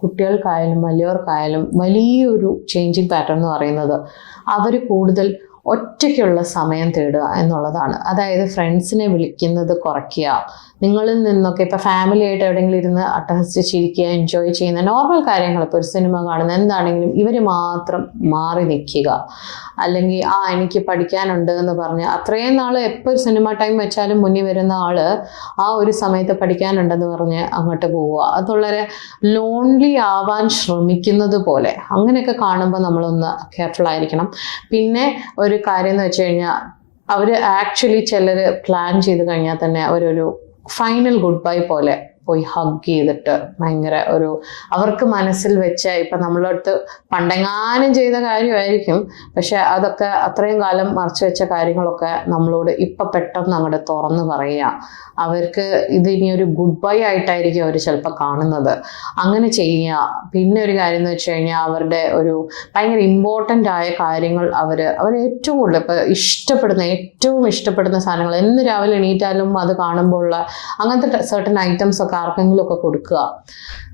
കുട്ടികൾക്കായാലും വലിയവർക്കായാലും വലിയൊരു changing pattern എന്ന് പറയുന്നത് അവർ കൂടുതൽ ഒറ്റയ്ക്കുള്ള സമയം തേടുക എന്നുള്ളതാണ്. അതായത് ഫ്രണ്ട്സിനെ വിളിക്കുന്നത് കുറയ്ക്കുക, നിങ്ങളിൽ നിന്നൊക്കെ ഇപ്പോൾ ഫാമിലി ആയിട്ട് എവിടെയെങ്കിലും ഇരുന്ന് അട്ടഹസിച്ചിരിക്കുക, എൻജോയ് ചെയ്യുന്ന നോർമൽ കാര്യങ്ങൾ, ഇപ്പോൾ ഒരു സിനിമ കാണുന്ന എന്താണെങ്കിലും ഇവർ മാത്രം മാറി നിൽക്കുക. അല്ലെങ്കിൽ എനിക്ക് പഠിക്കാനുണ്ട് എന്ന് പറഞ്ഞ് അത്രയും നാൾ എപ്പോൾ സിനിമ ടൈം വെച്ചാലും മുന്നിൽ വരുന്ന ആള് ആ ഒരു സമയത്ത് പഠിക്കാനുണ്ടെന്ന് പറഞ്ഞ് അങ്ങോട്ട് പോവുക. അത് വളരെ ലോൺലി ആവാൻ ശ്രമിക്കുന്നത് പോലെ, അങ്ങനെയൊക്കെ കാണുമ്പോൾ നമ്മളൊന്ന് കെയർഫുൾ ആയിരിക്കണം. പിന്നെ ഒരു കാര്യം എന്ന് വെച്ച് കഴിഞ്ഞാൽ അവർ ആക്ച്വലി ചിലർ പ്ലാൻ ചെയ്ത് കഴിഞ്ഞാൽ തന്നെ അവരൊരു ഫൈനൽ ഗുഡ് ബൈ പോലെ പോയി ഹഗ് ചെയ്തിട്ട് ഭയങ്കര അവർക്ക് മനസ്സിൽ വെച്ച, ഇപ്പം നമ്മളടുത്ത് പണ്ടെങ്ങാനും ചെയ്ത കാര്യമായിരിക്കും, പക്ഷെ അതൊക്കെ അത്രയും കാലം മറച്ചു വെച്ച കാര്യങ്ങളൊക്കെ നമ്മളോട് ഇപ്പം പെട്ടെന്ന് അങ്ങോട്ട് തുറന്ന് പറയുക. അവർക്ക് ഇത് ഇനി ഒരു ഗുഡ് ബൈ ആയിട്ടായിരിക്കും അവർ ചിലപ്പോൾ കാണുന്നത്. അങ്ങനെ ചെയ്യുക. പിന്നെ ഒരു കാര്യം എന്ന് വെച്ച് കഴിഞ്ഞാൽ അവരുടെ ഭയങ്കര ഇമ്പോർട്ടൻ്റ് ആയ കാര്യങ്ങൾ അവർ ഏറ്റവും കൂടുതൽ ഇപ്പോൾ ഏറ്റവും ഇഷ്ടപ്പെടുന്ന സാധനങ്ങൾ എന്ന് രാവിലെ എണീറ്റാലും അത് കാണുമ്പോൾ ഉള്ള അങ്ങനത്തെ സർട്ടൻ ഐറ്റംസ് ഒക്കെ ആർക്കെങ്കിലും ഒക്കെ കൊടുക്കുക.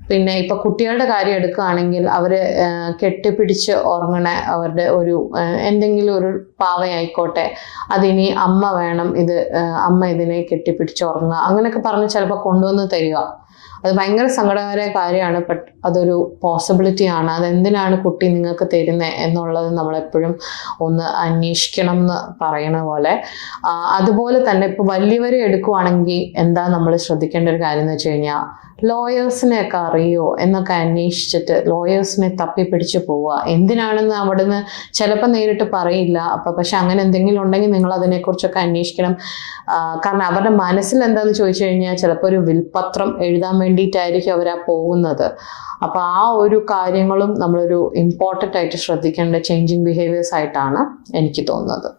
പിന്നെ ഇപ്പൊ കുട്ടികളുടെ കാര്യം എടുക്കുകയാണെങ്കിൽ അവർ കെട്ടിപ്പിടിച്ച് ഉറങ്ങണ അവരുടെ എന്തെങ്കിലും ഒരു പാവയായിക്കോട്ടെ, അതിനി അമ്മ വേണം, അമ്മ ഇതിനെ കെട്ടിപ്പിടിച്ച് ഉറങ്ങുക, അങ്ങനെയൊക്കെ പറഞ്ഞ് ചിലപ്പോൾ കൊണ്ടുവന്ന് തരിക. അത് ഭയങ്കര സങ്കടകരമായ കാര്യമാണ്. ബട്ട് അതൊരു പോസിബിലിറ്റിയാണ്. അതെന്തിനാണ് കുട്ടി നിങ്ങൾക്ക് തരുന്നത് എന്നുള്ളത് നമ്മളെപ്പോഴും ഒന്ന് അന്വേഷിക്കണം എന്ന് പറയണ പോലെ. അതുപോലെ തന്നെ ഇപ്പോൾ വലിയവരെ എടുക്കുവാണെങ്കിൽ എന്താ നമ്മൾ ശ്രദ്ധിക്കേണ്ട ഒരു കാര്യം എന്ന് വെച്ച് കഴിഞ്ഞാൽ, ലോയേഴ്സിനെയൊക്കെ അറിയോ എന്നൊക്കെ അന്വേഷിച്ചിട്ട് ലോയേഴ്സിനെ തപ്പിപ്പിടിച്ച് പോവുക. എന്തിനാണെന്ന് അവിടുന്ന് ചിലപ്പോൾ നേരിട്ട് പറയില്ല. പക്ഷെ അങ്ങനെ എന്തെങ്കിലും ഉണ്ടെങ്കിൽ നിങ്ങൾ അതിനെക്കുറിച്ചൊക്കെ അന്വേഷിക്കണം. കാരണം അവരുടെ മനസ്സിൽ എന്താണെന്ന് ചോദിച്ചു കഴിഞ്ഞാൽ ചിലപ്പോൾ ഒരു വിൽപത്രം എഴുതാൻ വേണ്ടിയിട്ടായിരിക്കും അവരാ പോകുന്നത്. അപ്പോൾ ആ ഒരു കാര്യങ്ങളും നമ്മളൊരു ഇമ്പോർട്ടൻ്റ് ആയിട്ട് ശ്രദ്ധിക്കേണ്ട ചേഞ്ചിങ് ബിഹേവിയേഴ്സ് ആയിട്ടാണ് എനിക്ക് തോന്നുന്നത്.